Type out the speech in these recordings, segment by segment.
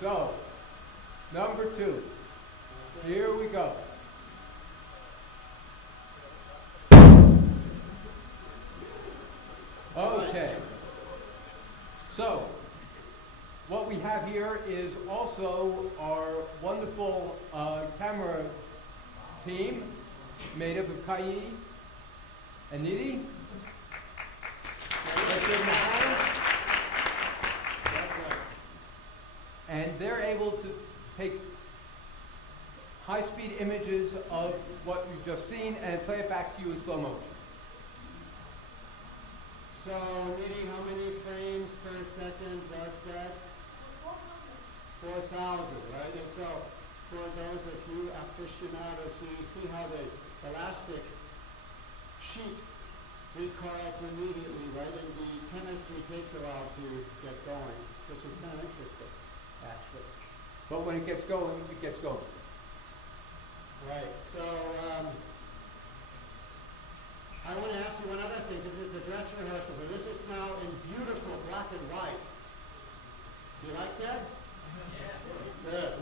So, number 2. Here we go. Okay. So, what we have here is also our wonderful camera team made up of Kai and Nidhi. And they're able to take high-speed images of what you've just seen and play it back to you in slow motion. So, Nidhi, how many frames per second does that? 4,000, right? And so, for those of you aficionados, you see how the elastic sheet recoils immediately, right? And the chemistry takes a while to get going, which is kind of interesting, actually. But when it gets going, it gets going. Right. So, I want to ask you one other thing, since it's a dress rehearsal, but this is now in beautiful black and white. Do you like that? Yeah. Good.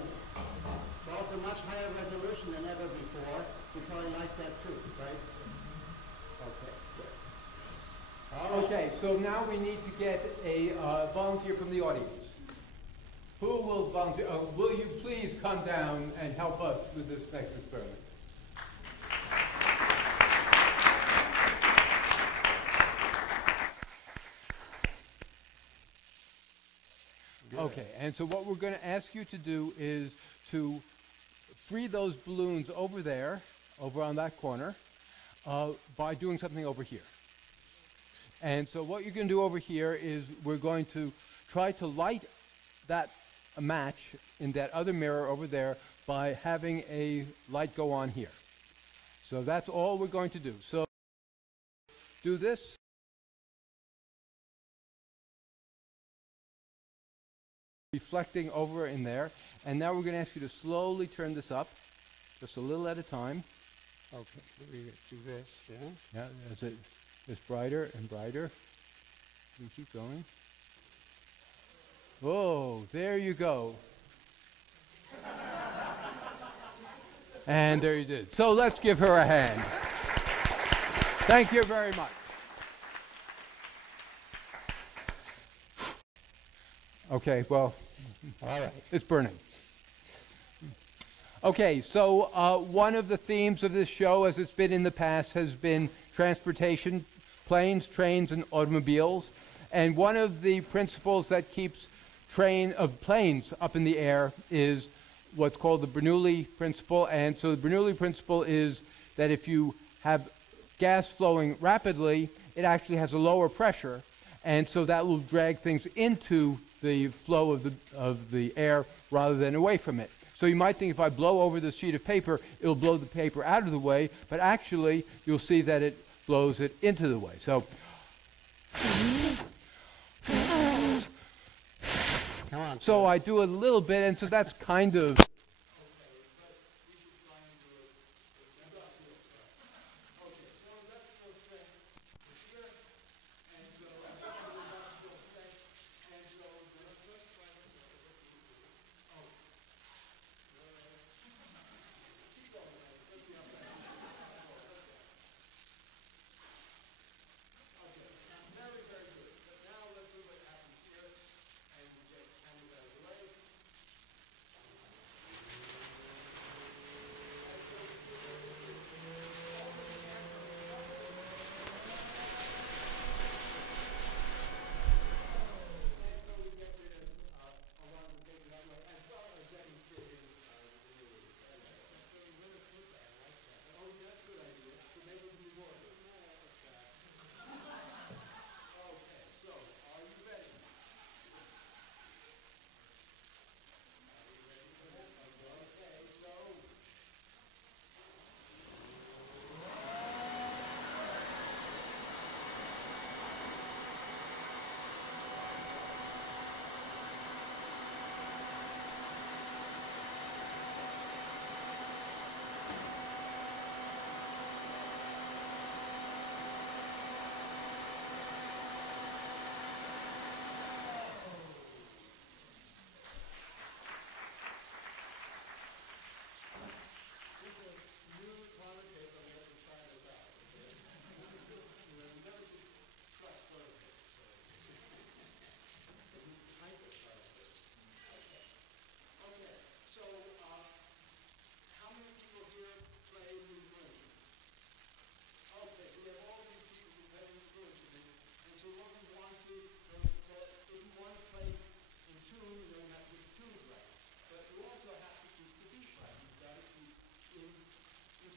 Also much higher resolution than ever before. You probably like that too, right? Okay, good. Okay, so now we need to get a volunteer from the audience. Who will volunteer? Will you please come down and help us with this next experiment? Okay, and so what we're going to ask you to do is to free those balloons over there, over on that corner, by doing something over here. And so what you're going to do over here is we're going to try to light that match in that other mirror over there by having a light go on here. So that's all we're going to do. So do this. Reflecting over in there, and now we're going to ask you to slowly turn this up, just a little at a time. Okay, we do this, yeah? Yeah, as it gets brighter and brighter. We keep going. Oh, there you go. And there you did. So let's give her a hand. Thank you very much. Okay, well, all right, it's burning. Okay, so one of the themes of this show, as it's been in the past, has been transportation, planes, trains, and automobiles. And one of the principles that keeps planes up in the air is what's called the Bernoulli principle. And so the Bernoulli principle is that if you have gas flowing rapidly, it actually has a lower pressure. And so that will drag things into the flow of the air rather than away from it. So you might think if I blow over this sheet of paper, it'll blow the paper out of the way, but actually you'll see that it blows it into the way. So, so I do a little bit, and so that's kind of.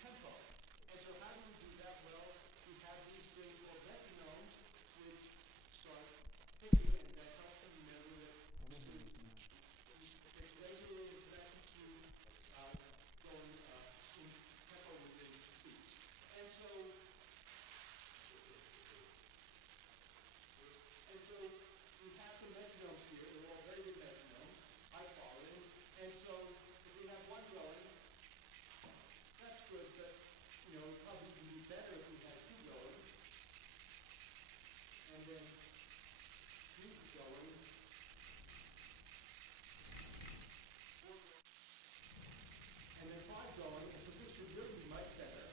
tempo. And so how do we do that? Well, we have these things called metronomes, which start ticking, and that helps them remember that it's regulated in connection to going in tempo within beats. And so we have some metronomes here. They're all very good metronomes, high quality. And so if we have one going, that's good, but it would probably be better if we had two going. And then three going. And then five going. And so this should really be much better.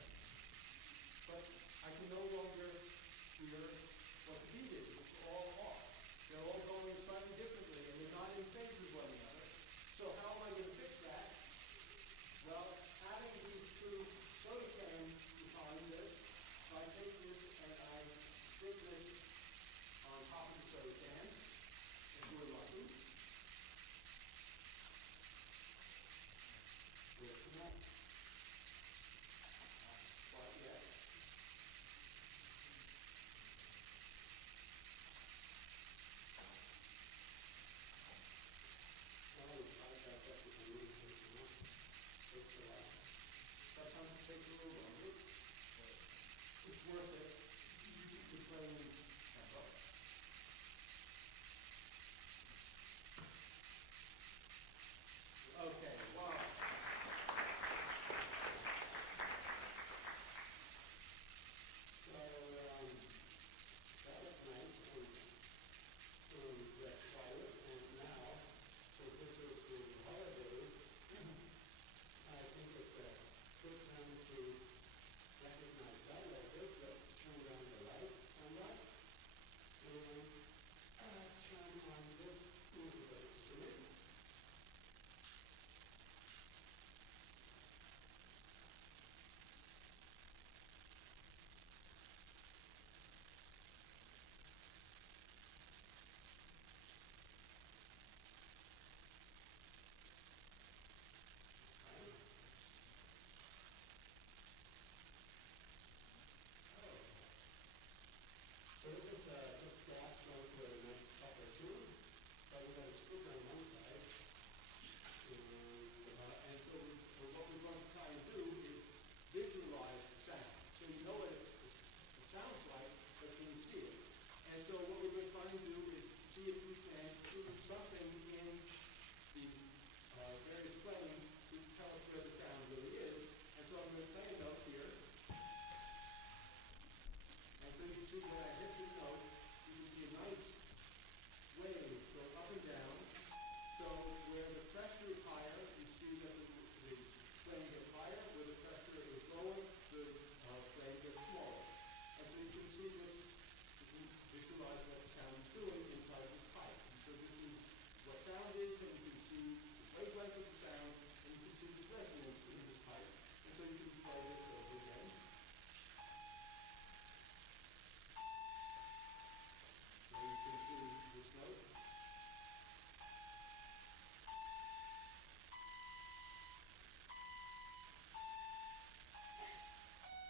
But I can no longer hear what the beat is. It's all off. They're all going slightly differently, and they're not in phase with one another. So how am I going to fix that? Well, having these two soda cans behind this, so I take this and I stick this on top of the soda can, if we're lucky. We'll connect. Not quite yet. Sometimes it takes a little longer, but it's worth it to play in tempo. Okay, wow. So that was nice and get quiet, and now, since this is the holidays, I think it's a good time to recognize that a little bit. Let's turn on the lights somewhat and turn on this musical instrument. So this is just gas going for the next couple or two, but we're going to stick on one side. And so what we're going to try and do is visualize the sound. So you know what it sounds like, but can you see it? And so what we're going to try and do is see if we can do something in the various planes to tell us where the sound really is. And so I'm going to play a note here. And so you see when I hit the note, you can see a nice wave go up and down. So where the pressure is higher, you see that the plane gets higher. Where the pressure is lower, the plane gets smaller. And so you can see this, you can visualize what the sound is doing inside this pipe. And so this is what sound is, and you can see the wavelength of the sound, and you can see the resonance in this pipe. And so you can play this over again. So you can do this note.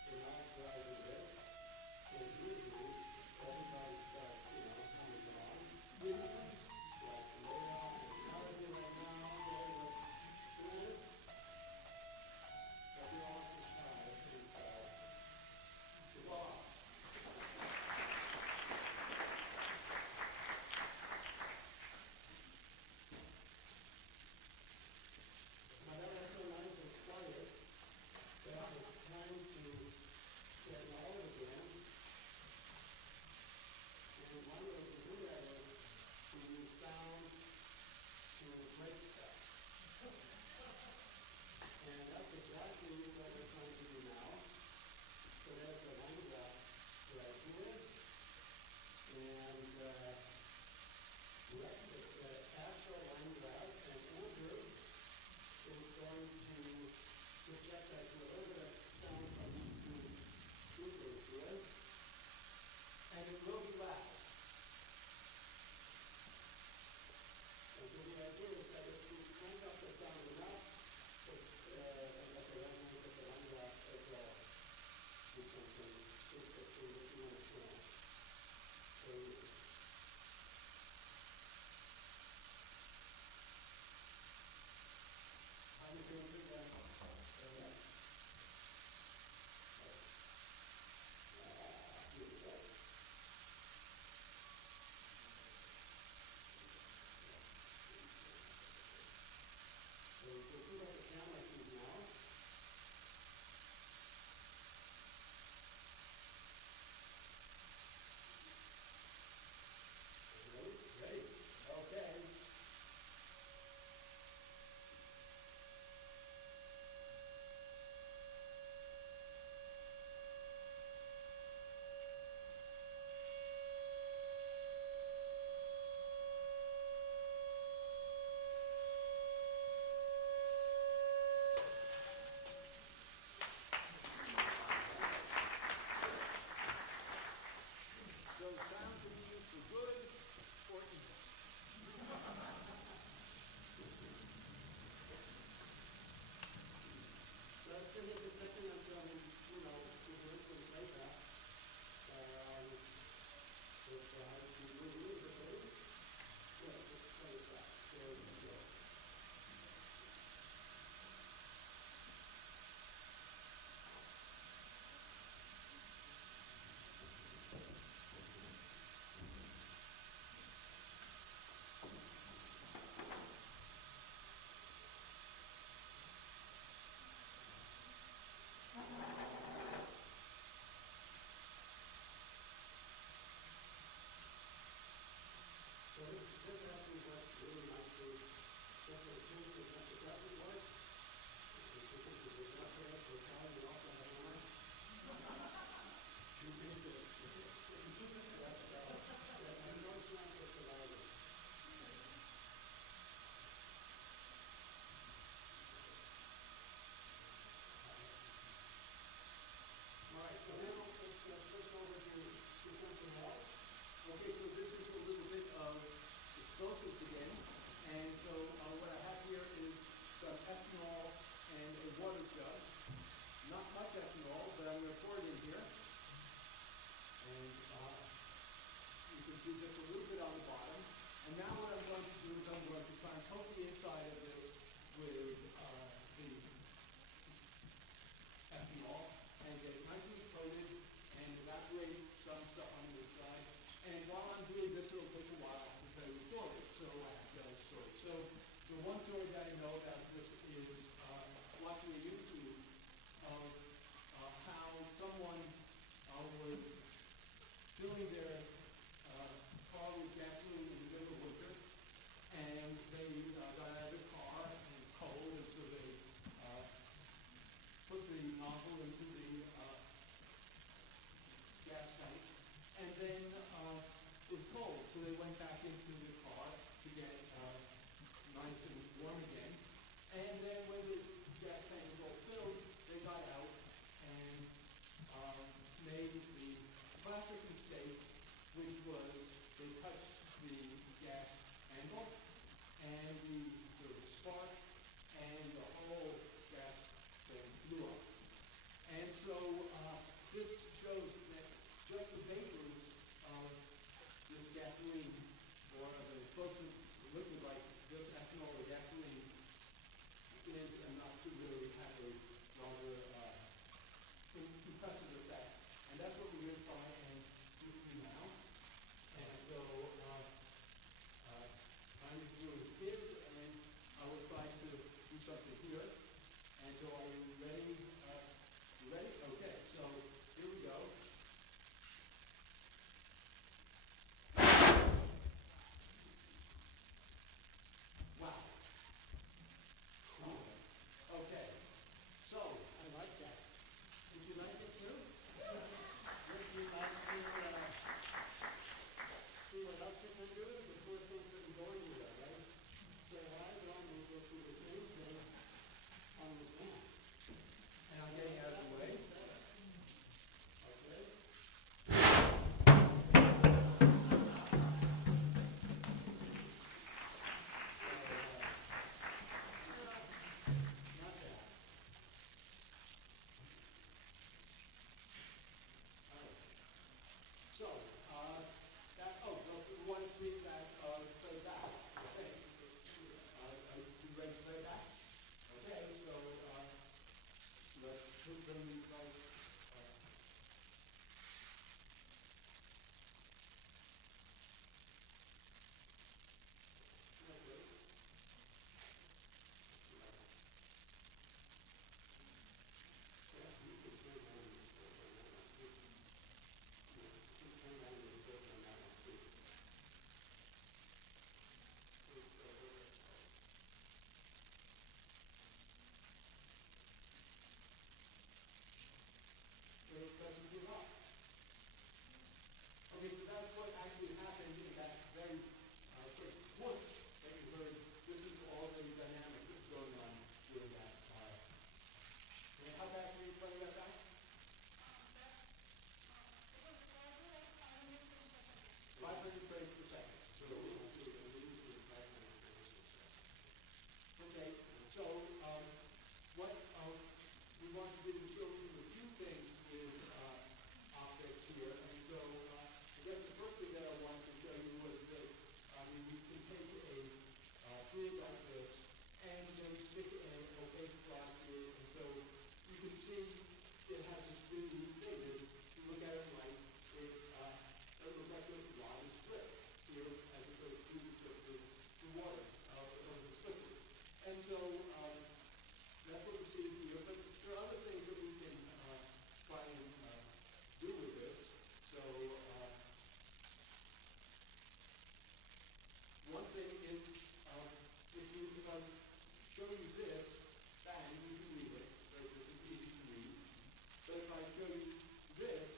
So now I'm driving this. And usually, everybody starts, coming along. Like way off, and melody right now, so this. something interesting that you understand. So how do you feel good then? Here we go. So you can see what the camera sees now. Ready? Ready. Okay. So sound can be used for good or evil. So let's give it a second until we do some playback. If you really need it, ready? Yeah, just play it back. There we go. So this actually works really nicely. Just in case it doesn't work, because of the gut there, so we also have one. Two pieces. There's no chance of surviving. Alright, so now let's switch over to something else. Okay, so this is a little bit of explosives again. And so what I have here is some ethanol and a water jug. Not much ethanol, but I'm going to pour it in here. And you can see just a little bit on the bottom. And now what I'm going to do is I'm going to try and poke the inside of it with the ethanol and get it nicely coated and evaporate some stuff on the inside. And while I'm doing this, it'll take a while to tell you the story. So I have to tell the story. So the one story that I know about this is watching a YouTube of how someone was filling their car with gasoline in the middle of winter, and they got out of the car and it was cold, and so they put the nozzle into the gas tank, and then it was cold, so they went back into the car to get nice and warm again. And then when the gas tank was all filled, they got out and made the classic mistake, which was they touched the gas handle, and there was a spark, and the whole gas thing blew up. And so this shows that just the vapors of this gasoline, or of an explosive liquid like this ethanol or gasoline, is enough to really have a rather impressive effect. And that's what we're going to try and do now. And so I'm going to do it here, and I will try to do something here. And so are you ready? You ready? Okay, so here we go. Wow. Cool. when you like, it doesn't give up. Okay, so that's what actually happened in that very quick whoosh that you heard. This is all the dynamic that's going on with that. And how fast are you playing that back? 500 frames per second. So okay, so what we want to do is go through a few things with optics here. And so I guess the first thing that I wanted to show you was that we can take a fluid like this and then stick an opaque flat through it. And so you can see it has this really neat thing. If you look at it right, it looks like a rod is split here as opposed to the water of the slippery. And so that's what we see here. But there are other things that we can try and do with this. So one thing is if I show you this, bang, you can read it. So this is easy to read. But if I show you this,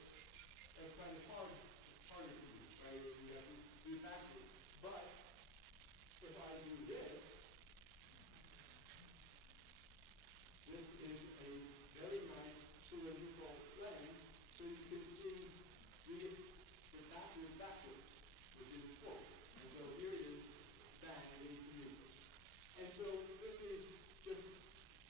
it's kind of harder to read, right? You have to do it backwards. But if I do this is a very nice cylindrical lens, so you can see the backwards, which is forward. And so here it is, bang, and then you can read this. And so this is just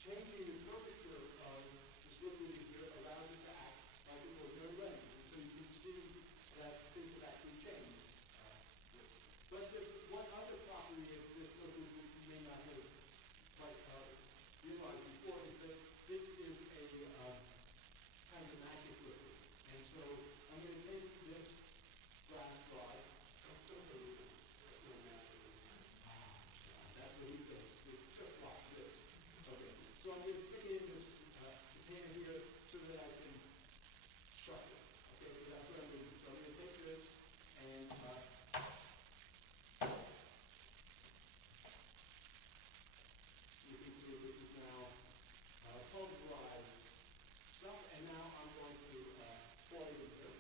changing the curvature of the slippery here allows it to act like an ordinary lens. And so you can see that things have actually changed. But there's one other property of this slippery which you may not have quite realized before is that this is a kind of a magic liquid. And so I'm going to take this glass rod. That's what he thinks. Just watch this. Okay. So I'm going to put in this container here so that I can sharpen it. Okay, so that's what I'm going to do. So I'm going to take this and you can see this is now pulverized stuff, and now I'm going to pour it in here.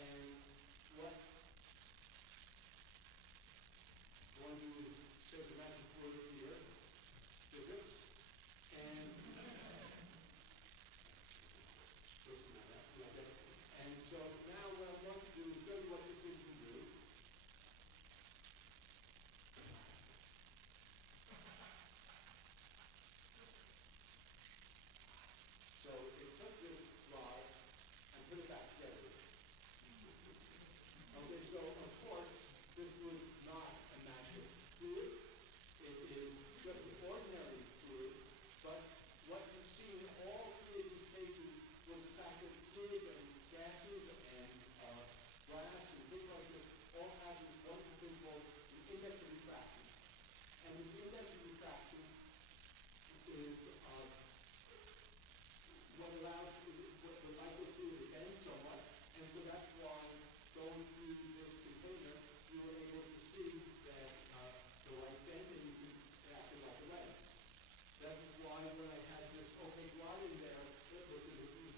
And what I'm going to do is take the magic fluid here, physics, and and so now what I'm going to do is show you what this thing can do. So it took this rod and put it back together. Okay, so of course, this was not a magic fluid. It is just an ordinary fluid, but what you see in all three of these cases was the fact that fluid and gases and glass and things like this all have this wonderful thing called the index of refraction. And this index of refraction is what allows the light to see it bend somewhat, and so that's why going through this container, you were able to see that the light bent and you could act like a lens. That is why when I had this opaque rod in there, it was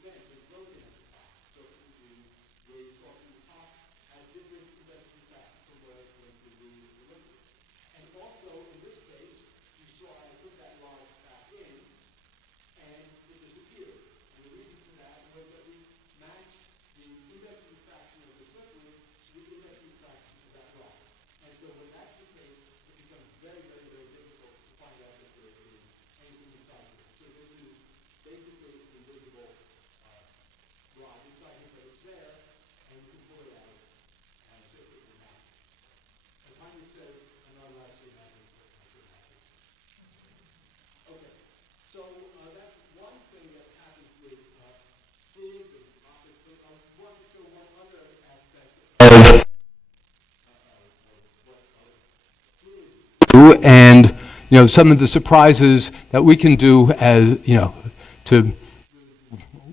bent, it was broken at the top. So the waves off from the top had different index of refraction from where it went to the liquid. And also, in this case, you saw I put that rod back in, and it disappeared. And the reason for that was that we matched the index of refraction of this liquid to the index of refraction of that rod. And so when that's the case, it becomes very, very, very difficult to find out if there is anything inside here. So this is basically an invisible rod inside here, but it's there, and you can pull it out and zip it in half. As Heinrich said, I'm not allowed to say magic, but I say magic. So that's one thing that happens with fluids and optics, but I want to show one other aspect and some of the surprises that we can do as to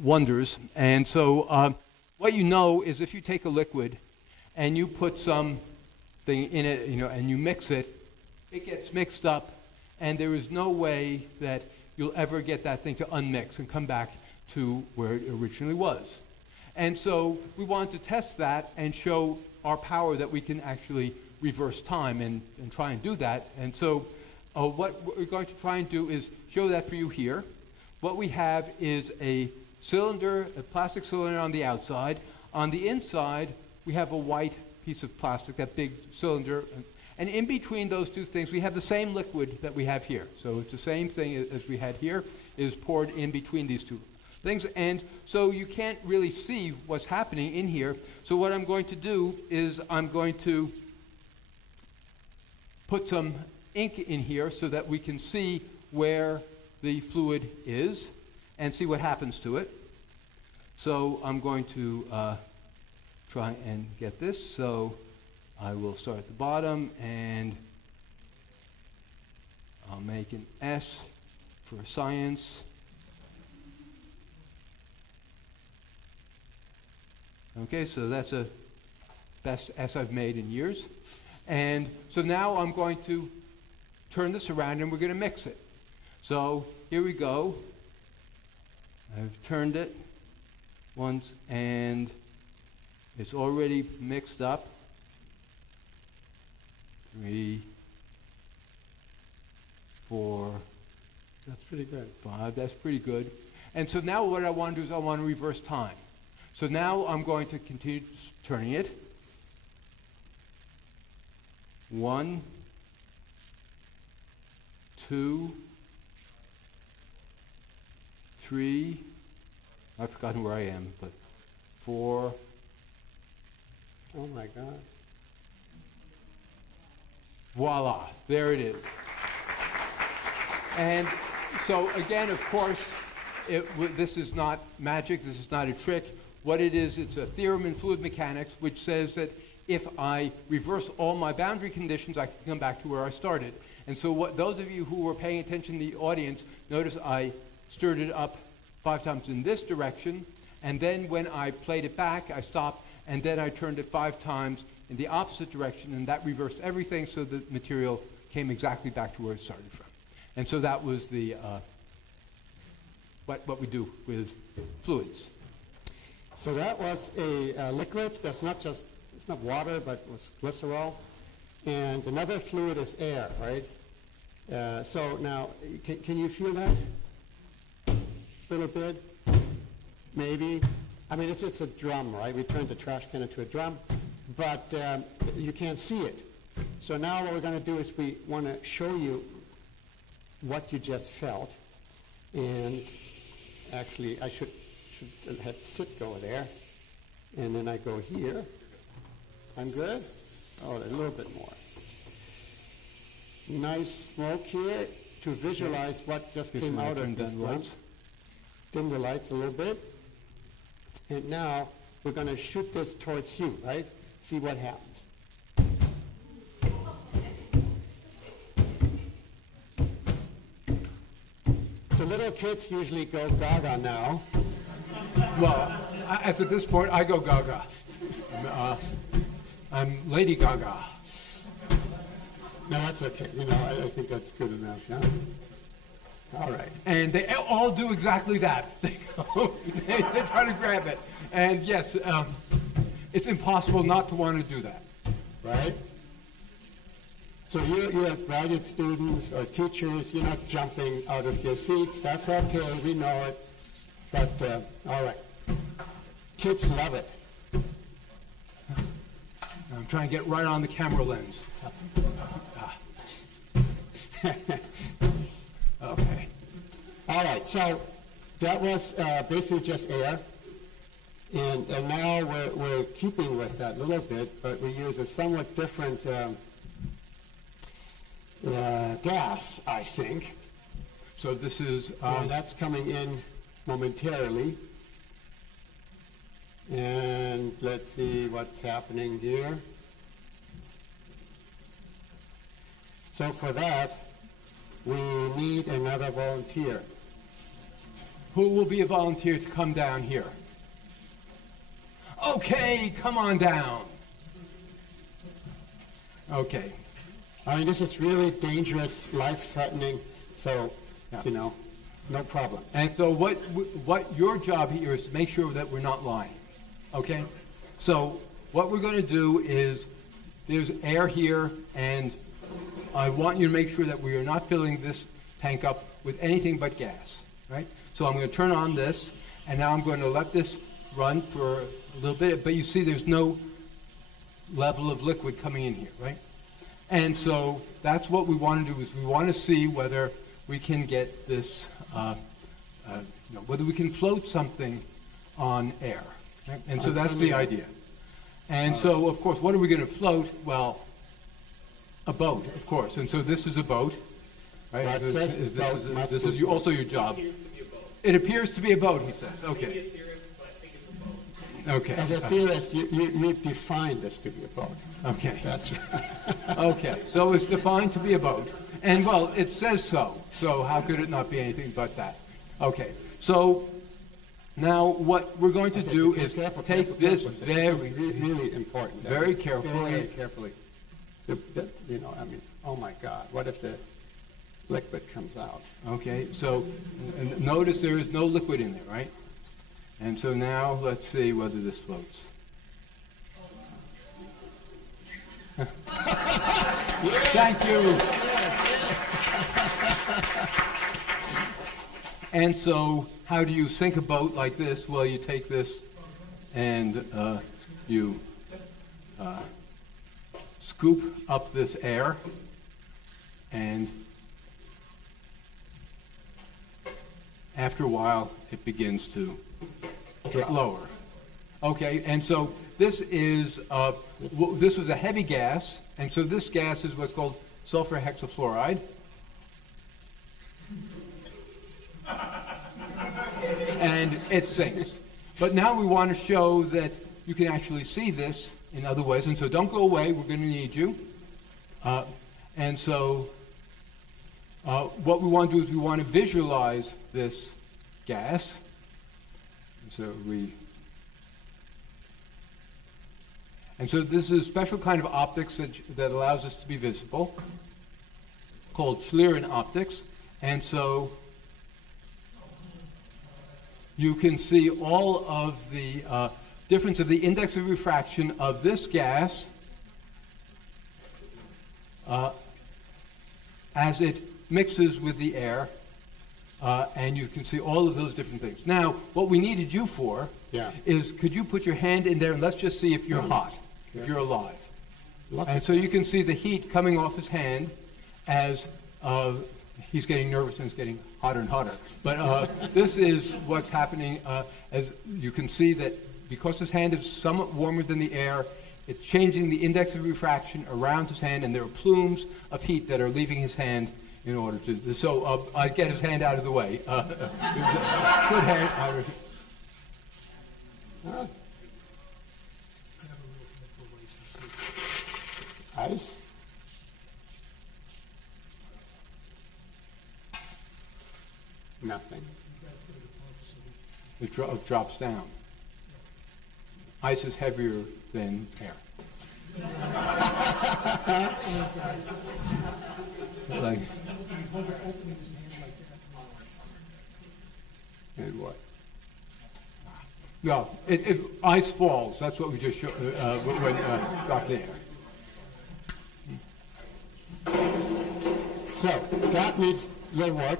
wonders. And so what is if you take a liquid and you put something in it, and you mix it, it gets mixed up, and there is no way that you'll ever get that thing to unmix and come back to where it originally was. And so we wanted to test that and show our power that we can actually reverse time and try and do that. And so what we're going to try and do is show that for you here. What we have is a cylinder, a plastic cylinder on the outside. On the inside, we have a white piece of plastic, that big cylinder. And in between those two things, we have the same liquid that we have here. So it's the same thing as we had here, is poured in between these two things. And so you can't really see what's happening in here. So what I'm going to do is I'm going to put some ink in here so that we can see where the fluid is and see what happens to it. So I'm going to try and get this. So I will start at the bottom, and I'll make an S for science. Okay, so that's the best S I've made in years. And so now I'm going to turn this around and we're going to mix it. So here we go. I've turned it once and it's already mixed up. 3, 4. That's pretty good. 5. That's pretty good. And so now what I want to do is I want to reverse time. So now I'm going to continue turning it. 1, 2, 3, I've forgotten where I am, but 4. Oh my God. Voila, there it is. And so again, of course, this is not magic, this is not a trick. What it is, it's a theorem in fluid mechanics which says that if I reverse all my boundary conditions, I can come back to where I started. And so what those of you who were paying attention in the audience, notice I stirred it up 5 times in this direction, and then when I played it back, I stopped, and then I turned it 5 times in the opposite direction, and that reversed everything so the material came exactly back to where it started from. And so that was the what we do with fluids. So that was a liquid that's not just, it's not water, but it was glycerol. And another fluid is air, right? So now, can you feel that? A little bit? Maybe? I mean, it's a drum, right? We turned the trash can into a drum, but you can't see it. So now what we're going to do is we want to show you what you just felt. And actually, I should have Sid go there. And then I go here. I'm good? Oh, a little bit more. Nice smoke here to visualize what just came out of this one. Dim the lights a little bit. And now we're going to shoot this towards you, right? See what happens. So little kids usually go gaga now. Well, at this point, I go gaga. I'm Lady Gaga. No, that's okay. You know, I think that's good enough, yeah? All right. And they all do exactly that. They try to grab it. And yes, it's impossible not to want to do that. Right? So you have graduate students or teachers, you're not jumping out of your seats. That's okay, we know it. But, all right. Kids love it. I'm trying to get right on the camera lens. Okay. All right, so that was basically just air. And now we're keeping with that a little bit, but we use a somewhat different gas, I think. So this is, and that's coming in momentarily. And let's see what's happening here. So for that, we need another volunteer. who will be a volunteer to come down here? Okay, come on down. Okay. I mean, this is really dangerous, life-threatening, so, Yeah. you know, no problem. And so what your job here is to make sure that we're not lying, okay? So what we're going to do is there's air here, and I want you to make sure that we are not filling this tank up with anything but gas, right? So I'm going to turn on this, and now I'm going to let this run for a little bit, but you see there's no level of liquid coming in here, right? And so that's what we want to do, is we want to see whether we can get this, whether we can float something on air. Right? And so that's the idea. And so, of course, what are we going to float? Well, a boat, of course. And so this is a boat. Right? That says boat must This be is also your job. It appears to be a boat, he says. Okay. Okay. As a theorist, you define this to be a boat. Okay. That's right. Okay. So it's defined to be a boat. And, well, it says so. So how could it not be anything but that? Okay. So now what we're going to do is take this very, This is really important. very carefully. Very carefully. I mean, oh my God, what if the liquid comes out? Okay, so notice there is no liquid in there, right? And so now let's see whether this floats. Thank you. And so how do you sink a boat like this? Well, you take this and you scoop up this air, and after a while it begins to get lower. Okay, and so this is this was a heavy gas, and so this gas is what's called sulfur hexafluoride. And it sinks. But now we want to show that you can actually see this in other ways, and so don't go away, we're going to need you. And so what we want to do is we want to visualize this gas. And so this is a special kind of optics that allows us to be visible, called Schlieren optics. And so you can see all of the difference of the index of refraction of this gas as it mixes with the air, and you can see all of those different things. Now, what we needed you for is, could you put your hand in there and let's just see if you're hot, if you're alive. And so you can see the heat coming off his hand as he's getting nervous and it's getting hotter and hotter. But this is what's happening. As you can see that because his hand is somewhat warmer than the air, it's changing the index of refraction around his hand, and there are plumes of heat that are leaving his hand in order to. So I get his hand out of the way. Good hand. Ice? Nothing. It drops down. Ice is heavier than air. Like, And what? no, ice falls. That's what we just showed when dropped in air. So, that needs a little work,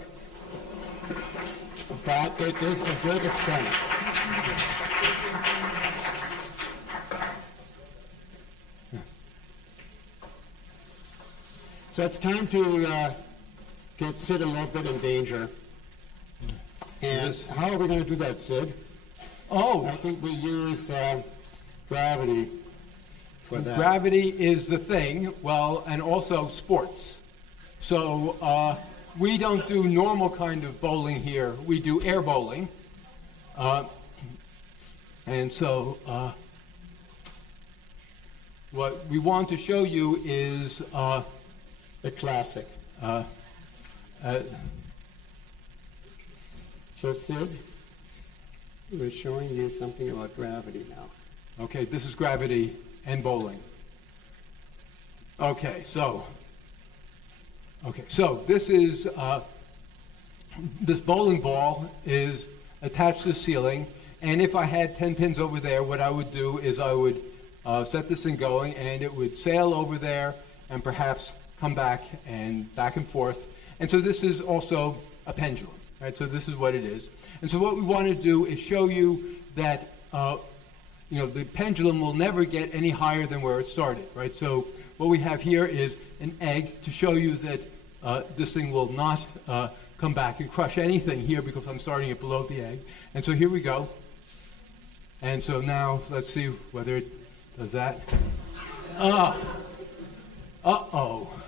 but it is a good experiment. So it's time to get Sid a little bit in danger. And how are we going to do that, Sid? Oh, I think we use gravity for that. gravity is the thing. Well, and also sports. So we don't do normal kind of bowling here. We do air bowling. And so what we want to show you is The classic. So Sid, we're showing you something about gravity now. okay, this is gravity and bowling. Okay, so this is this bowling ball is attached to the ceiling, and if I had 10 pins over there, what I would do is I would set this thing going, and it would sail over there and perhaps come back and forth. And so this is also a pendulum, right? So this is what it is. And so what we want to do is show you that the pendulum will never get any higher than where it started, right? So what we have here is an egg to show you that this thing will not come back and crush anything here because I'm starting it below the egg. And so here we go. And so now let's see whether it does that.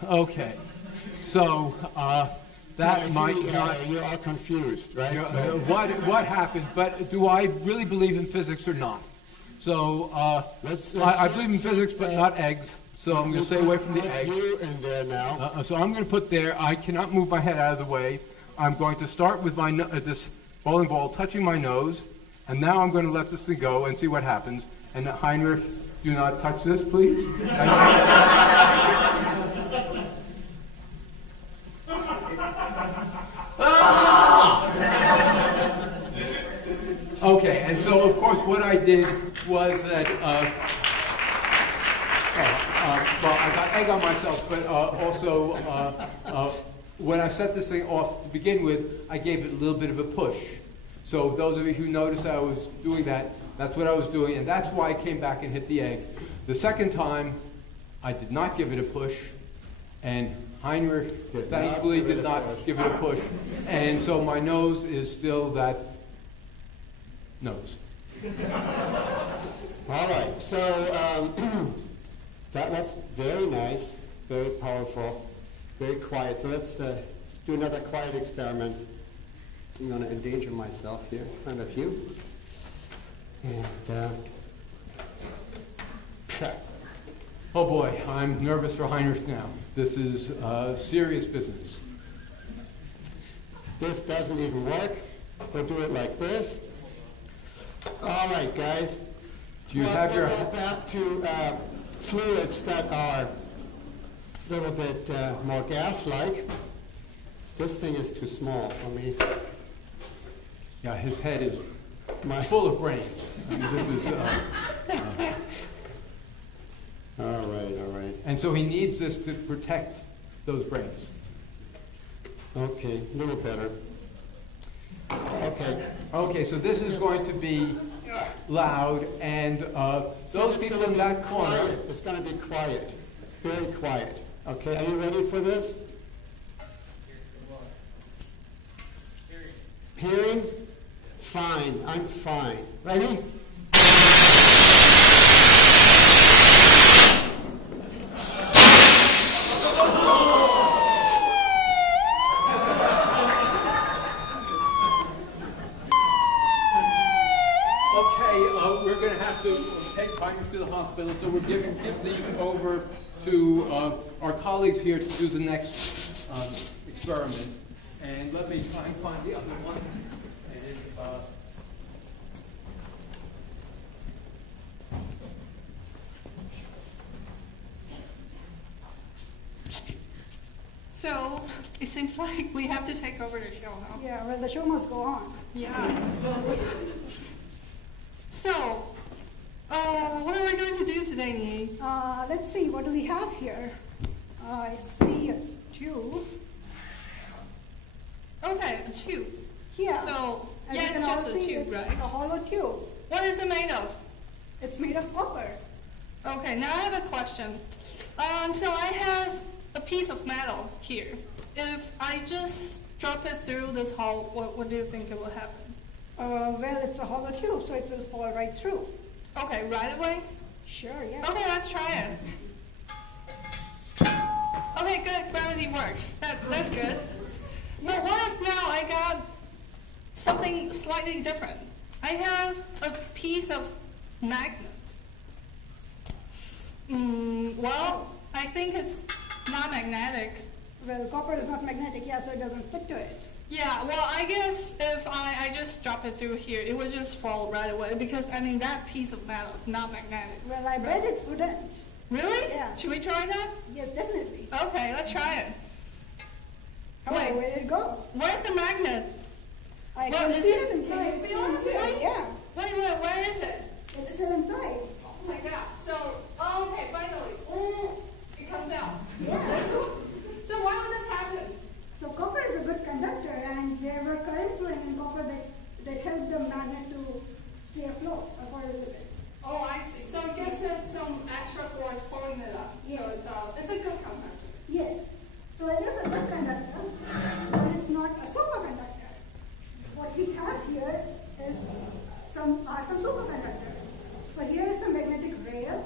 Okay. So that might not. You are confused, right? What happened? But do I really believe in physics or not? So I believe in physics, but not eggs. So I'm going to stay away from the eggs. You in there now. So I'm going to put there. I cannot move my head out of the way. I'm going to start with my this bowling ball touching my nose, and now I'm going to let this thing go and see what happens. And Heinrich, do not touch this, please. Okay, and so of course what I did was that, well, I got egg on myself, but also when I set this thing off to begin with, I gave it a little bit of a push. So those of you who noticed I was doing that, that's what I was doing, and that's why I came back and hit the egg. The second time, I did not give it a push, and Heinrich thankfully did not give it a push. And so my nose is still that nose. All right, so that was very nice, very powerful, very quiet. So let's do another quiet experiment. I'm going to endanger myself here in front of you. And, oh boy, I'm nervous for Heinrich now. This is serious business. This doesn't even work. We'll do it like this. All right, guys. Do you have your... We'll go back to fluids that are a little bit more gas-like. This thing is too small for me. Yeah, his head is full of brains. I mean, this is... All right. And so he needs this to protect those brains. Okay, a little better. Okay, so this is going to be loud, and those people in that corner... Quiet. It's going to be quiet, very quiet. Okay, are you ready for this? Hearing? Fine, I'm fine. Ready? We're going to have to take Heinrich to the hospital, so we're give these over to our colleagues here to do the next experiment. And let me try and find the other one. And, so, it seems like we have to take over the show, huh? Yeah, well, the show must go on. Yeah. So, what are we going to do today, Nhi? Let's see, what do we have here? I see a tube. Okay, a tube. Yeah. So, As yeah, you it's can all just a see, tube, it's right? a hollow tube. What is it made of? It's made of copper. Okay, now I have a question. So I have a piece of metal here. If I just drop it through this hole, what do you think it will happen? Well, it's a hollow tube, so it will fall right through. Okay, right away? Sure, yeah. Okay, let's try it. Okay, good. Gravity works. That's good. But what if now I got something slightly different? I have a piece of magnet. Well, I think it's not magnetic. Well, copper is not magnetic, yeah, so it doesn't stick to it. Yeah, well, I guess if I just drop it through here, it would just fall right away because, I mean, that piece of metal is not magnetic. Well, I bet it wouldn't. Really? Yeah. Should we try that? Yes, definitely. Okay, let's try it. Come on, where did it go? Where's the magnet? I Well, can is see it- it inside. can you feel it? Really? Yeah, Wait, where is it? it's still inside. Oh my god. So, okay, finally. Oh, it comes out. Yeah. So why would this happen? So copper is a good conductor, and there were currents flowing in copper that helped the magnet to stay afloat for a little bit. Oh, I see. So it gives it some extra force pulling it up. Yes. So it's a good conductor. Yes. So it is a good conductor, but it's not a superconductor. What we have here is some superconductors. So here is some magnetic rail,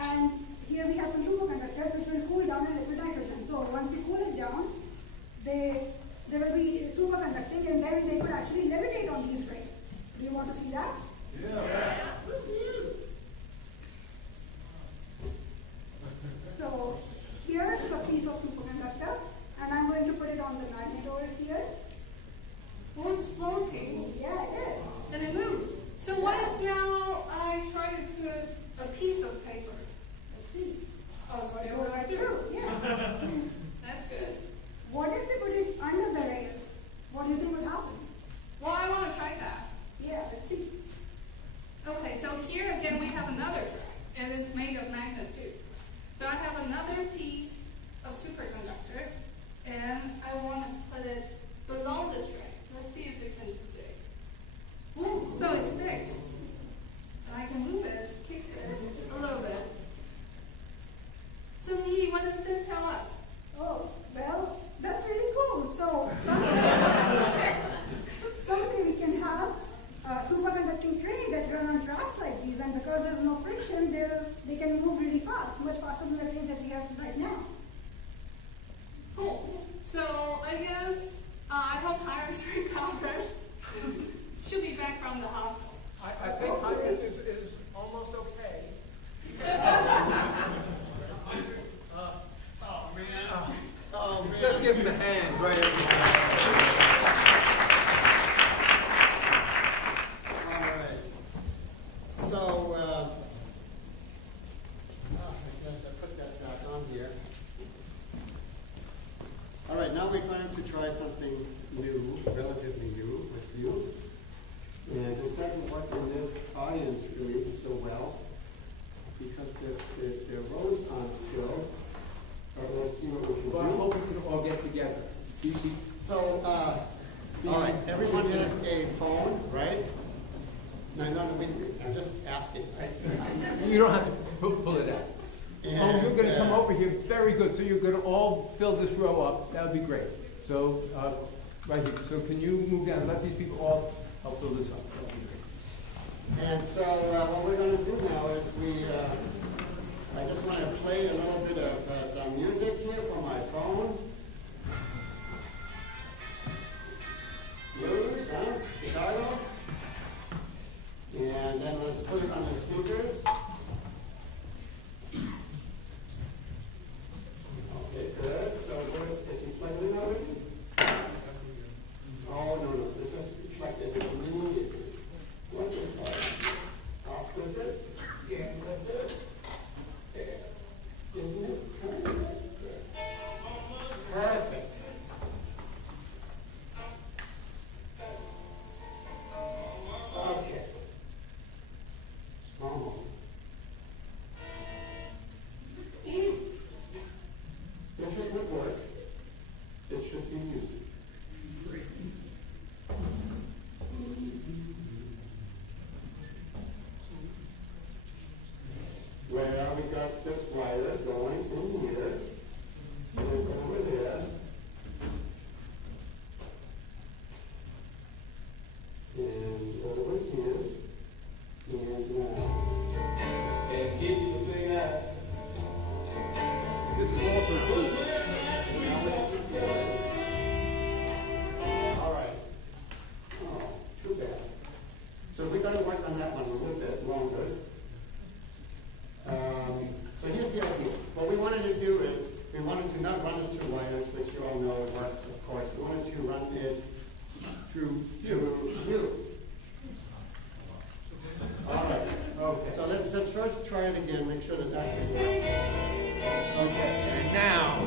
and here we have some superconductors which will cool down in liquid nitrogen. So once we cool it down, they will be superconducting, and then they could actually levitate on these rails. Do you want to see that? So here's a piece of superconductor, and I'm going to put it on the magnet over here. Well, it's floating. Yeah, it is. And it moves. So what if now I try to put a piece of paper? Let's see. Oh, so Go it right through. Yeah. That's good. What if we put it under the rails? What do you think will happen? Well, I want to try that. Yeah, let's see. Okay, so here again we have another track, and it's made of magnet too. So I have another piece of superconductor, and I want to put it below this track. Let's see if it can stick. Ooh, so it sticks. And I can move it, kick it a little bit. So Lee, what does this tell us? Oh, well, that's really cool. So someday we can have superconducting trains that run on tracks like these, and because there's no friction, they can move really fast, much faster than the trains that we have right now. Cool. So I guess I hope Iris recovered. She'll be back from the hospital. I think Iris is almost okay. Oh, man. Just give him a hand, right? All right. So, I guess I put that back on here. All right, now we're going to try something new, relatively new with you. And this doesn't work in this audience really so well because the rows aren't filled. But let's see what we can Well, I do. hope we can all get together. Easy. So, all right, everyone has a phone, right? No, I'm just asking, right? You don't have to pull it out. Oh, you're going to come over here. Very good. So you're going to all fill this row up. That would be great. So, right here. So can you move down and let these people all help fill this up? That would be great. And so what we're going to do now is I just want to play a little bit of some music here from my phone. Blues, huh? Chicago. And then let's put it on the speakers. Okay, good. So if you plug it in already? Oh, no. This is like it immediately. What is that? Off with it? Yeah, that's it. Yeah. Isn't it? Perfect. Okay. Small. If it would work, it should be music. Well, we got this wire going in here, and over there, and over here, and now. let's try it again, make sure that actually works. Okay, and now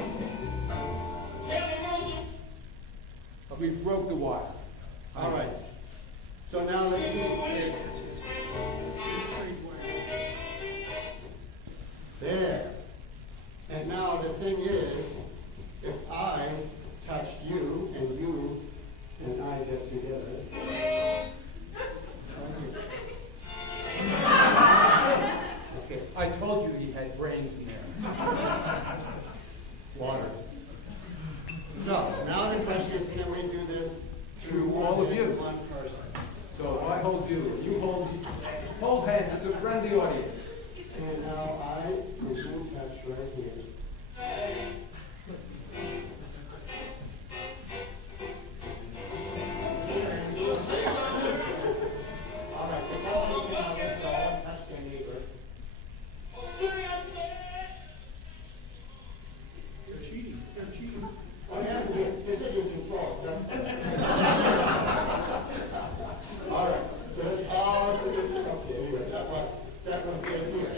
we broke the wire. All right. So now let's see. There. And now the thing is, if I touch you and I get together. Okay. I told you he had brains in there. Water. So now the question is, can we do this Through all of you. one person? So if I hold you, you hold hands. It's a friendly audience. And now I resume touch right here. All right, so someone can touch their neighbor. They're cheating. They're cheating. Oh, yeah, this is too close. All right, so that's all. Okay, anyway, that was the idea.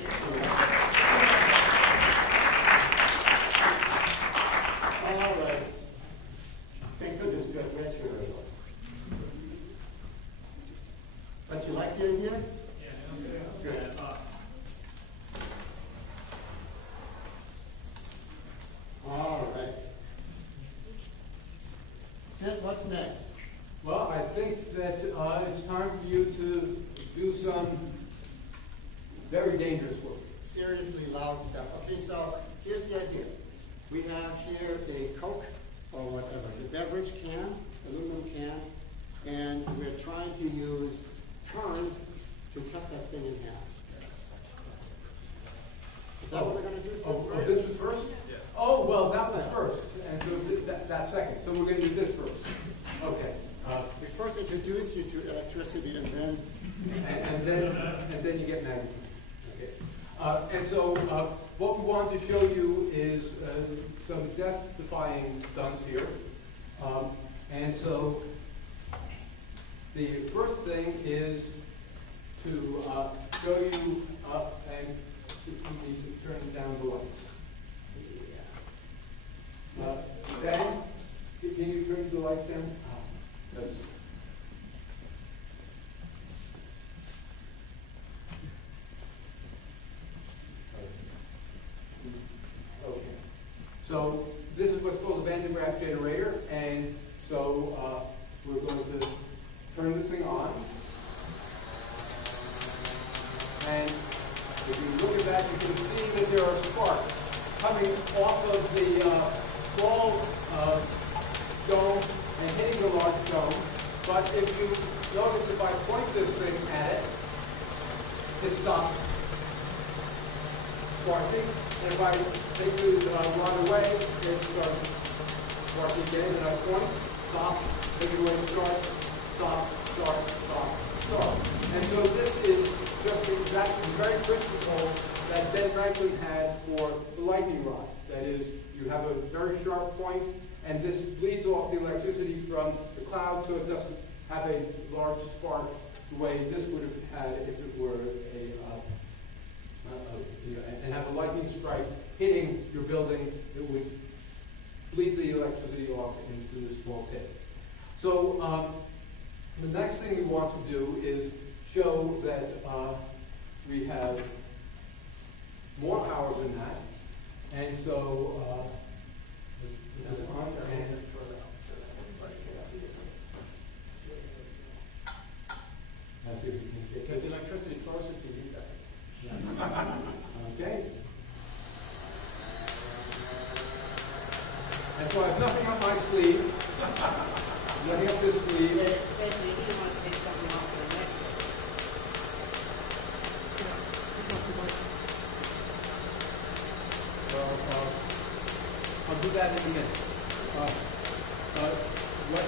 All right. Thank goodness we got dress rehearsal. But you like the idea? Yeah. Good. All right. Sid, what's next? Well, I think that it's time for you to do some very dangerous work. Seriously loud stuff. Okay, so here's the idea. We have here a Coke or whatever, the beverage can, aluminum can, and we're trying to use turn to cut that thing in half. Is that what we're going to do? Oh, this was first? Yeah. Oh, well, that was first, and so that second. So we're going to do this first. Okay. We first introduce you to electricity, and then and then you get magnetism. Okay. And so what we want to show you is some death-defying stunts here. And so the first thing is to show you and you need to turn down the lights. Dan, can you turn the lights down? That's okay. So this is what's called a Van de Graaff generator, and so we're going to turn this thing on. And if you look at that, you can see that there are sparks coming off of the small dome and hitting the large dome. But if you notice, if I point this thing at it, it stops sparking. And if I take the rod away, it starts sparking again. And I point, stop, take it away, start, stop, start, stop, start. And so this is just exactly the very principle that Ben Franklin had for the lightning rod. That is, you have a very sharp point, and this bleeds off the electricity from the cloud, so it doesn't have a large spark the way this would have had if it were and have a lightning strike hitting your building. It would bleed the electricity off into this small pit. So the next thing we want to do is show that we have more power than that, and so this is on and get the electricity closer to you guys. okay. And so I have nothing up my sleeve. Nothing up this sleeve. I'll do that in a minute. What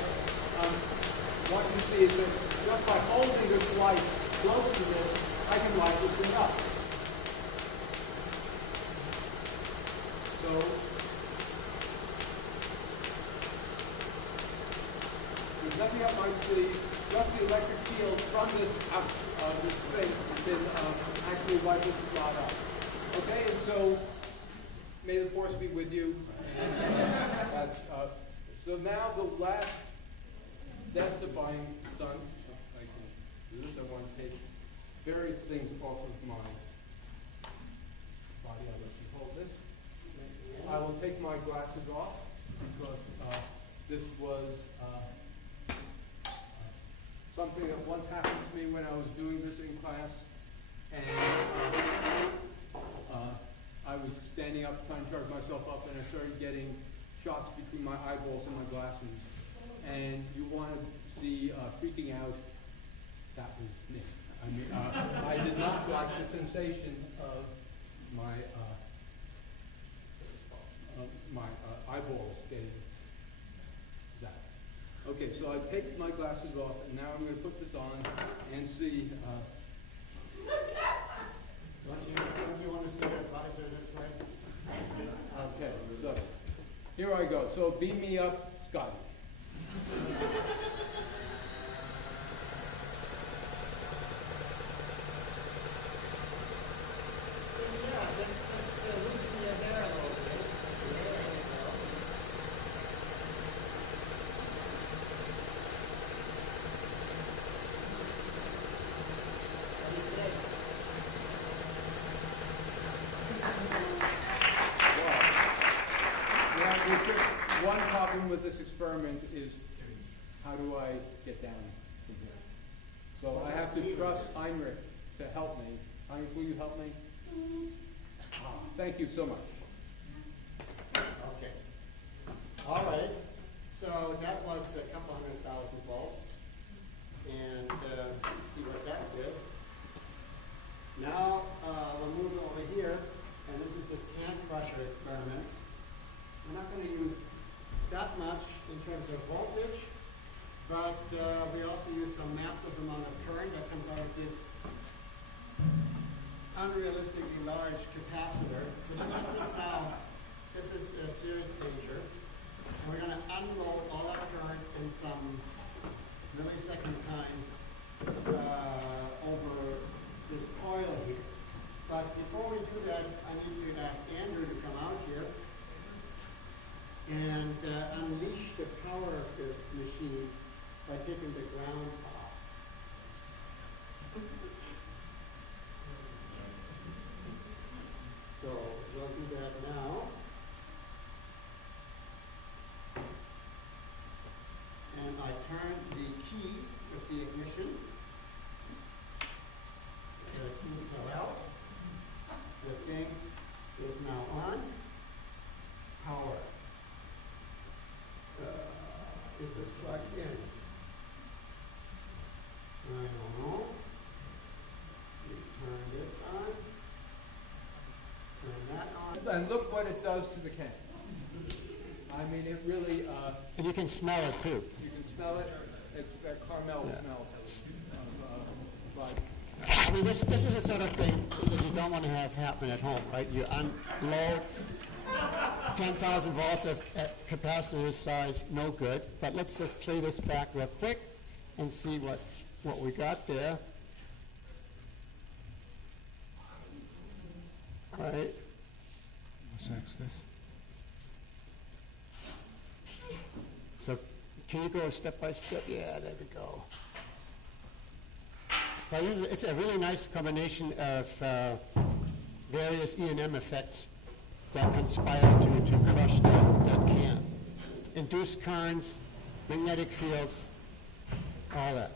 I want you to see is that just by holding this light close to this, I can light this thing up. So there's nothing up my sleeve, just the electric field from this thing can actually wipe this spot up. Okay, and so may the force be with you. And that's, so now the last death-defying stunt, I can do this. I want to take various things off of my body. I'll let you hold this. I will take my glasses off because this was something that once happened to me when I was doing this in class, and I was standing up trying to charge myself up, and I started getting shots between my eyeballs and my glasses. And you want to see freaking out? That was me. I mean, I did not like the sensation of my eyeballs getting zapped. Okay, so I take my glasses off, and now I'm going to put this on and see. Don't you want to see your advisor this way? Okay, so here I go. So beam me up, Scotty. One problem with this experiment is how do I get down from here? So I have to trust Heinrich to help me. Heinrich, will you help me? Thank you so much. Okay. All right. So that was a couple 100,000 volts. And see what that did. Now we'll move over here. And this is this can crusher experiment. We're not going to use that much in terms of voltage, but we also use some massive amount of current that comes out of this unrealistically large capacitor. This is a serious danger. And we're going to unload all that current in some millisecond time over this coil here. But before we do that, I need to ask Andrew to come out here and unleash the power of this machine by taking the ground off. So we'll do that now. And I turn the key with the ignition. The key fell out. The thing is now on. Power. Is this plugged in? I don't know. We turn this on. Turn that on. And look what it does to the can. I mean, it really... and you can smell it too. You can smell it. It's that caramel smell. I mean, this is the sort of thing that you don't want to have happen at home, right? You unload 10,000 volts of capacitor this size, no good. But let's just play this back real quick and see what we got there. All right. What's next? This? So can you go step by step? Yeah, there we go. Well, it's a really nice combination of various E&M effects that conspire to crush that can. Induced currents, magnetic fields, all that.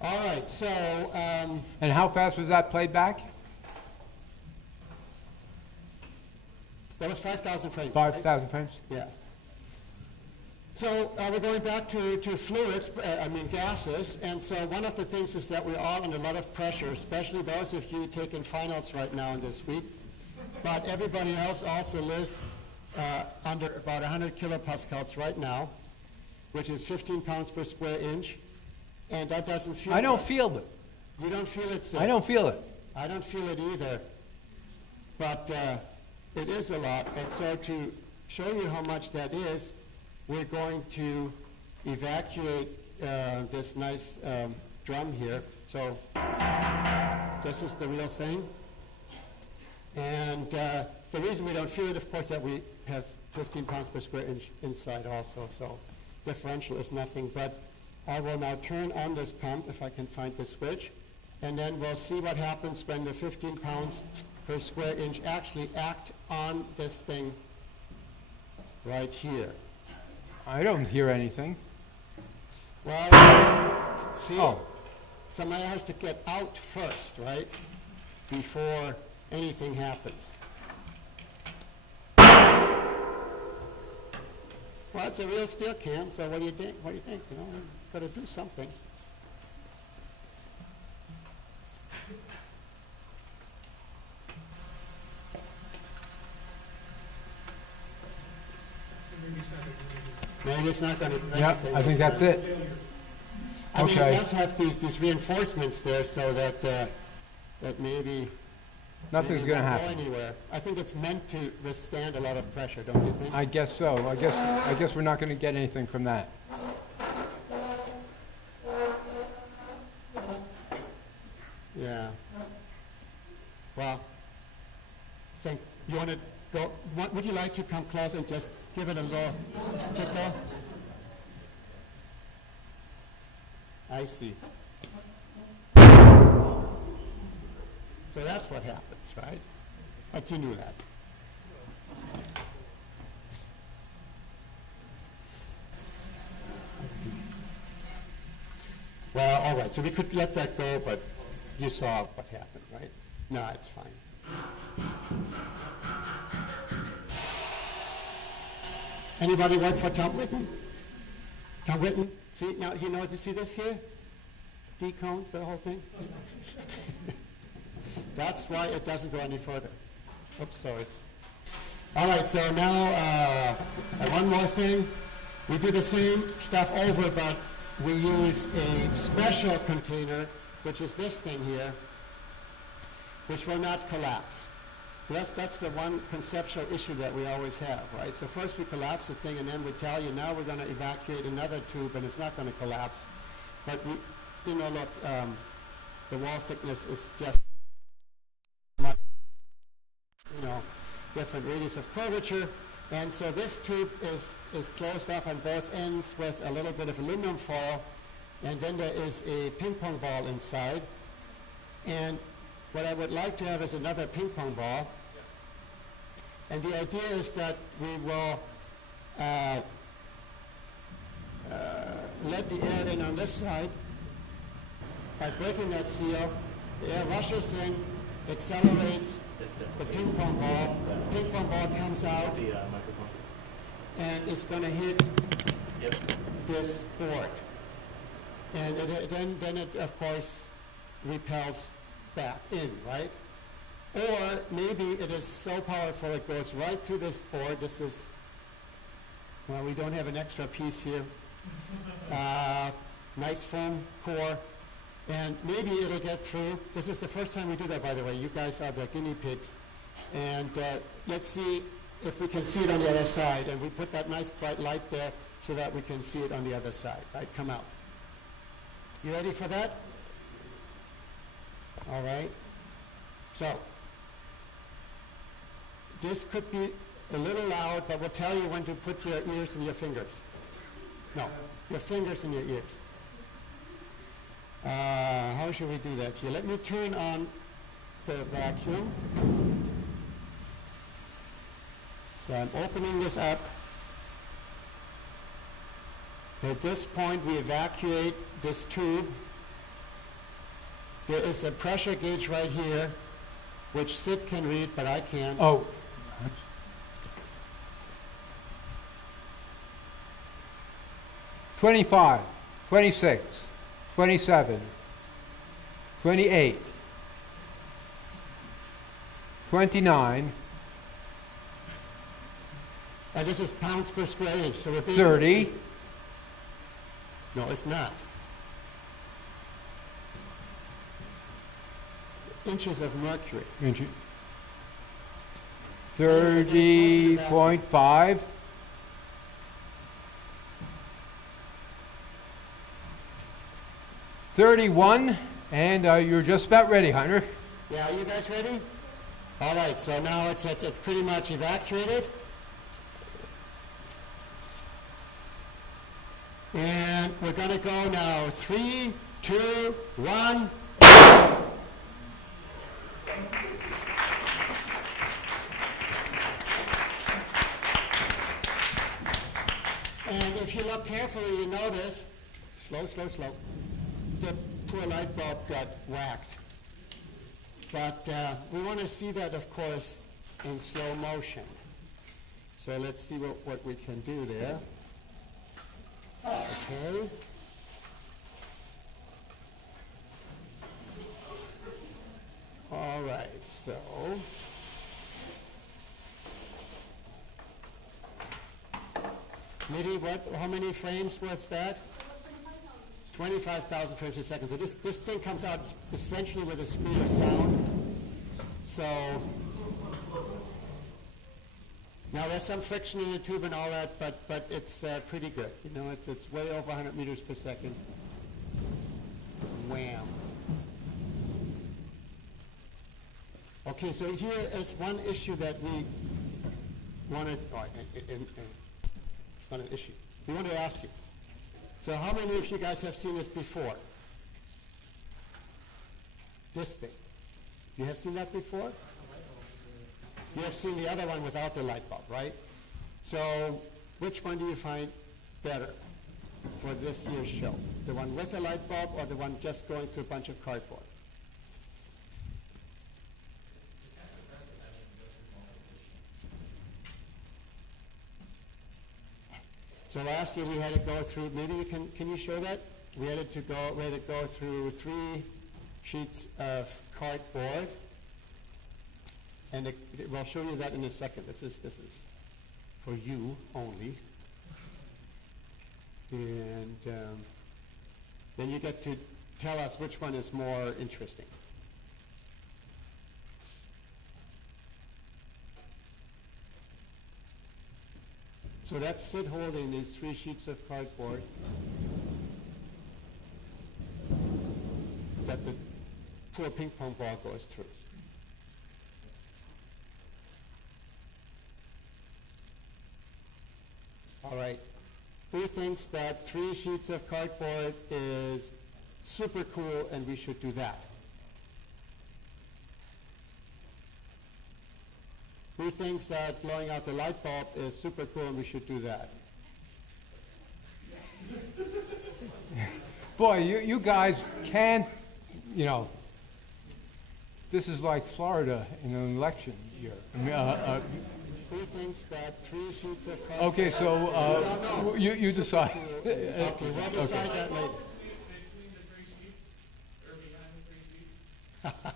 All right, so... and how fast was that played back? That was 5,000 frames. 5,000 frames? Yeah. So we're going back to fluids, gases, and so one of the things is that we're all under a lot of pressure, especially those of you taking finals right now in this week, but everybody else also lives under about 100 kilopascals right now, which is 15 pounds per square inch, and that doesn't feel I don't feel it. You don't feel it, sir? I don't feel it. I don't feel it either, but it is a lot, and so to show you how much that is, we're going to evacuate this nice drum here. So this is the real thing. And the reason we don't feel it, of course, that we have 15 pounds per square inch inside also. So differential is nothing. But I will now turn on this pump, if I can find the switch. And then we'll see what happens when the 15 pounds per square inch actually act on this thing right here. I don't hear anything. Well, see, somebody has to get out first, right, before anything happens. Well, it's a real steel can, so what do you think? What do you think? You know, we've got to do something. Maybe it's not going to do anything. I think that's it. I mean, it does have these reinforcements there, so that that maybe nothing's going to happen. Go anywhere. I think it's meant to withstand a lot of pressure, don't you think? I guess so. I guess we're not going to get anything from that. Yeah. Well, think you want to go. Would you like to come close and just give it a little tickle? I see. So that's what happens, right? But you knew that. Well, all right. So we could let that go, but you saw what happened, right? No, it's fine. Anybody work for Tom Whitten? Tom Whitten? See, now, you see this here? D-cones, the whole thing? That's why it doesn't go any further. Oops, sorry. All right, so now one more thing. We do the same stuff over, but we use a special container, which is this thing here, which will not collapse. So that's the one conceptual issue that we always have, right? So first we collapse the thing, and then we tell you, now we're going to evacuate another tube, and it's not going to collapse. But, look, the wall thickness is just much, different radius of curvature. And so this tube is closed off on both ends with a little bit of aluminum foil, and then there is a ping pong ball inside. And what I would like to have is another ping pong ball. And the idea is that we will let the air in on this side. By breaking that seal, the air rushes in, accelerates the ping pong ball. Ping pong ball comes out, and it's going to hit this board. And then it, of course, repels back in, right? Or maybe it is so powerful it goes right through this board. This is, well, we don't have an extra piece here. Nice foam core. And maybe it'll get through. This is the first time we do that, by the way. You guys are the guinea pigs. And let's see if we can see it on the other side. And we put that nice bright light there so that we can see it on the other side. Right, come out. You ready for that? All right. So, this could be a little loud, but we'll tell you when to put your ears in your fingers. No, your fingers in your ears. How should we do that here? Let me turn on the vacuum. So I'm opening this up. At this point, we evacuate this tube. There is a pressure gauge right here, which Sid can read, but I can't. Oh. 25, 26, 27, 28, 29. And this is pounds per square inch. So we're 30. No, it's not. Inches of mercury. 30.5. 31, and you're just about ready, Hunter. Yeah, are you guys ready? All right, so now it's pretty much evacuated. And we're going to go now. 3, 2, 1. And if you look carefully, you notice, slow, the poor light bulb got whacked. But we want to see that, of course, in slow motion. So let's see what we can do there. Okay. All right, so Mitty, how many frames was that? 25,000 frames a second. So this thing comes out essentially with the speed of sound. So now there's some friction in the tube and all that, but it's pretty good. You know, it's way over 100 meters per second. Wham. Okay, so here is one issue that we wanted. It's not an issue. We want to ask you. So how many of you guys have seen this before? This thing. You have seen that before? You have seen the other one without the light bulb, right? So which one do you find better for this year's show? The one with a light bulb or the one just going through a bunch of cardboard? So last year we had to go through, maybe you can you show that? We had to go through 3 sheets of cardboard. And we'll show you that in a second. This is for you only. And then you get to tell us which one is more interesting. So that's Sid holding these 3 sheets of cardboard that the poor ping pong ball goes through. All right. Who thinks that 3 sheets of cardboard is super cool and we should do that? Who thinks that blowing out the light bulb is super cool and we should do that? Boy, you guys can't, you know, this is like Florida in an election year. I mean, who thinks that 3 sheets of cardboard... Okay, so you decide. Okay, we'll decide that later. Between the 3 sheets or behind the 3 sheets?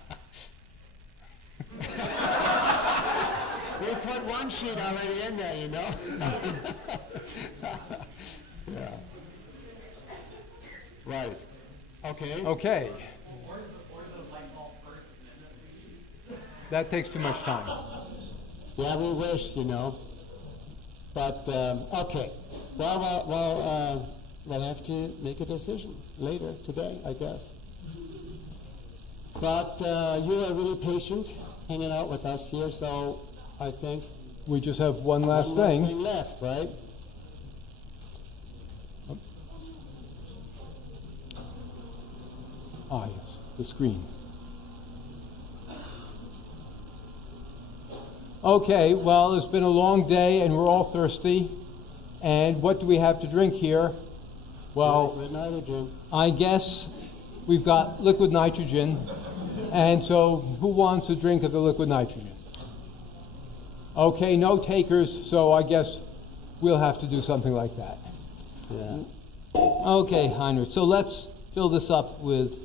We put 1 sheet already in there, you know. Yeah. Right. Okay. Okay. That takes too much time. Yeah, we wish, you know. But, okay. Well, we'll have to make a decision later today, I guess. But you are really patient hanging out with us here, so I think we just have one last thing left, right? Ah, yes, the screen. Okay, well, it's been a long day and we're all thirsty. And what do we have to drink here? Well, liquid nitrogen. I guess we've got liquid nitrogen. And so who wants a drink of the liquid nitrogen? Okay, no takers, so I guess we'll have to do something like that. Yeah. Okay, Heinrich, so let's fill this up with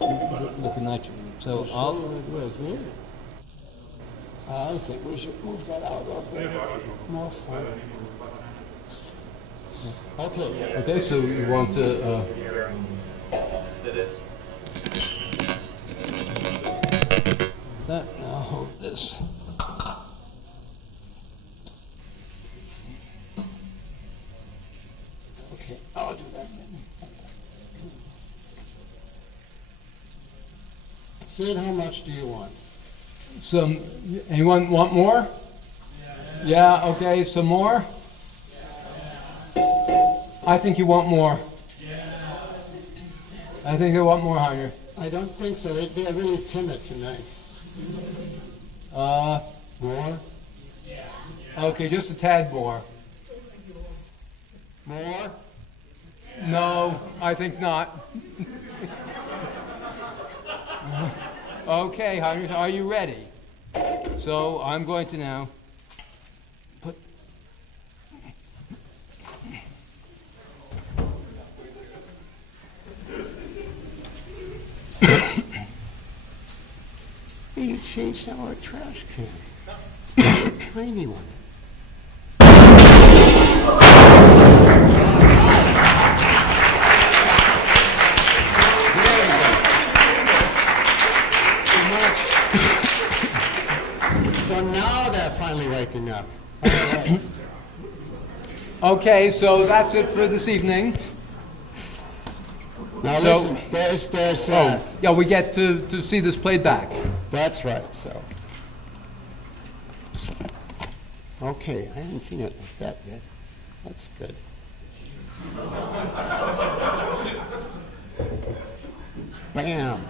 liquid nitrogen. So I think we should move that out of there. More fun. Okay. Okay, so you want to... that, now hold this. Okay, I'll do that then. Sid, how much do you want? Anyone want more? Yeah, okay, some more? I think you want more. I think they want more, Hunter. I don't think so. They're really timid tonight. More? Okay, just a tad more. More? No, I think not. Okay, Hunter, are you ready? So I'm going to now put... Hey, you changed our trash can. Tiny one. So now they're finally waking up. All right. Okay, so that's it for this evening. Now So- listen, there's Yeah, we get to see this played back. that's right, so. Okay, I haven't seen it like that yet. That's good. Bam.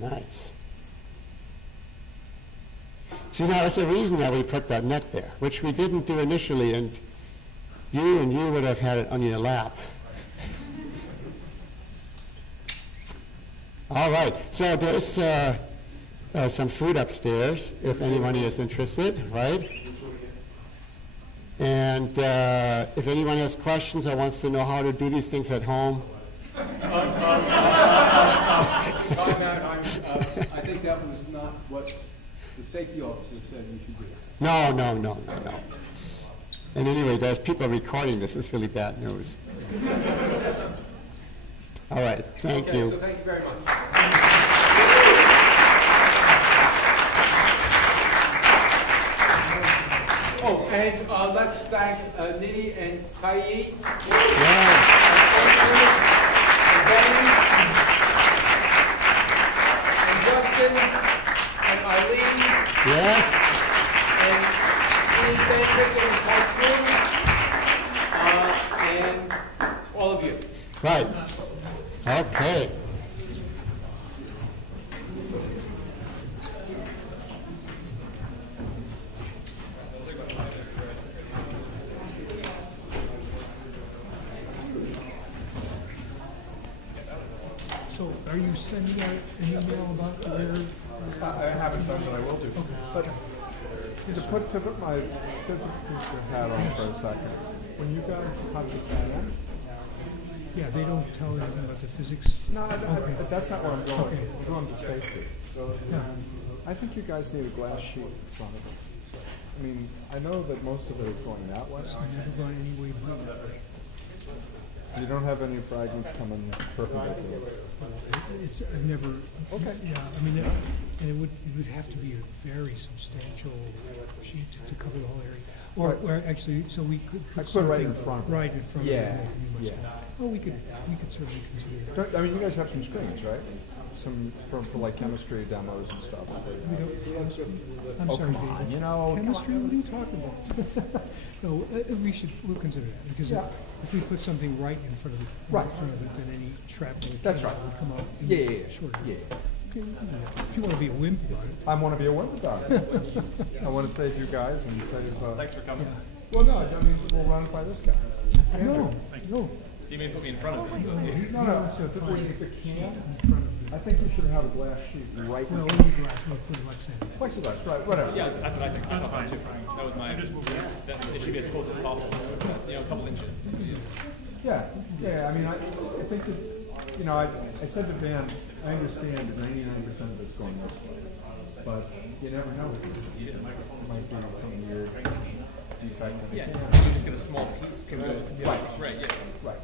Nice. See, now there's a reason that we put that net there, which we didn't do initially, and you would have had it on your lap. All right, so there's some food upstairs, if anybody is interested, right? And if anyone has questions or wants to know how to do these things at home, I think that was not what the safety officer said we should do. no. And anyway, there's people recording this. It's really bad news. All right, thank you. So thank you very much. Oh, and let's thank Nidhi and Kai. Yeah. And Justin and Eileen Yes. and Steve Benedict and all of you. Right. Okay. So are you sending out an email about where? I haven't done, but I will do. But to put my physics teacher hat on for a second, when you guys have the plan, Yeah, they don't tell you anything about the physics. no, that's not where I'm going. Okay. I'm going to safety. Yeah. I think you guys need a glass sheet in front of it. I mean, I know that most of it is going that way. I've never gone any way but You don't have any fragments coming perpendicular. it's, I've never. Okay. Yeah, I mean, and it would have to be a very substantial sheet to cover the whole area. Or actually, so we could I put could right in something front. right in front Yeah, of it. yeah. Well, we could certainly consider that. I mean, you guys have some screens, right? Some for like chemistry demos and stuff. We don't, I'm Oh, sorry, come on, David. you know, Chemistry, what are you talking about? No, we'll consider that, because Yeah. if we put something right in front of it, Right. then any shrapnel That's cannot right. will come out. Yeah. Shorter. Yeah. Okay, we can do that. If you want to be a wimp about it. I want to be a wimp about it. I want to save you guys and save. Thanks for coming. Well, no, I mean we'll run it by this guy. No, no. You mean put me in front of him? No. So if the can, I think you should have a glass sheet right. No, in we need glass, we'll put it like that. Plexiglass, right? Whatever. Yeah, that's what I think. That's fine too. That was my, that it should be as close as possible. You know, a couple inches. Yeah. I mean, I think it's. You know, I said to Ben, I understand that 99% of it's going this way, but you never know. It might be some weird defect. Yeah, you just get a small piece can go. Right. Right. Yeah. Right.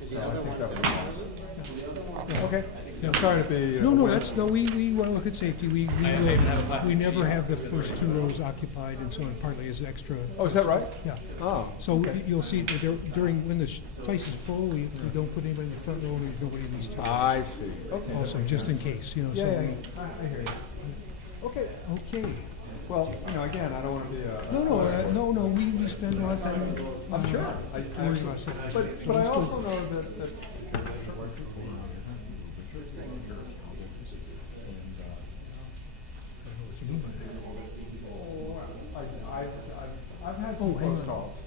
So I think that would be nice. Okay. Yeah. trying to be. No, that's, no, we want to look at safety. We plastic never have the first 2 rows occupied and so on, partly as extra. Oh, is that right? Yeah. Oh. So you'll see that during, when the place is full, we don't put anybody in the front row, and nobody in these 2 rows. I see. Okay. Also, just in case, you know, so Yeah, we, I hear you. Okay. okay. Well, again, I don't want to be a. No, we spend a lot of time. I'm sure. I worry about stuff. but I also know that I've had some close calls.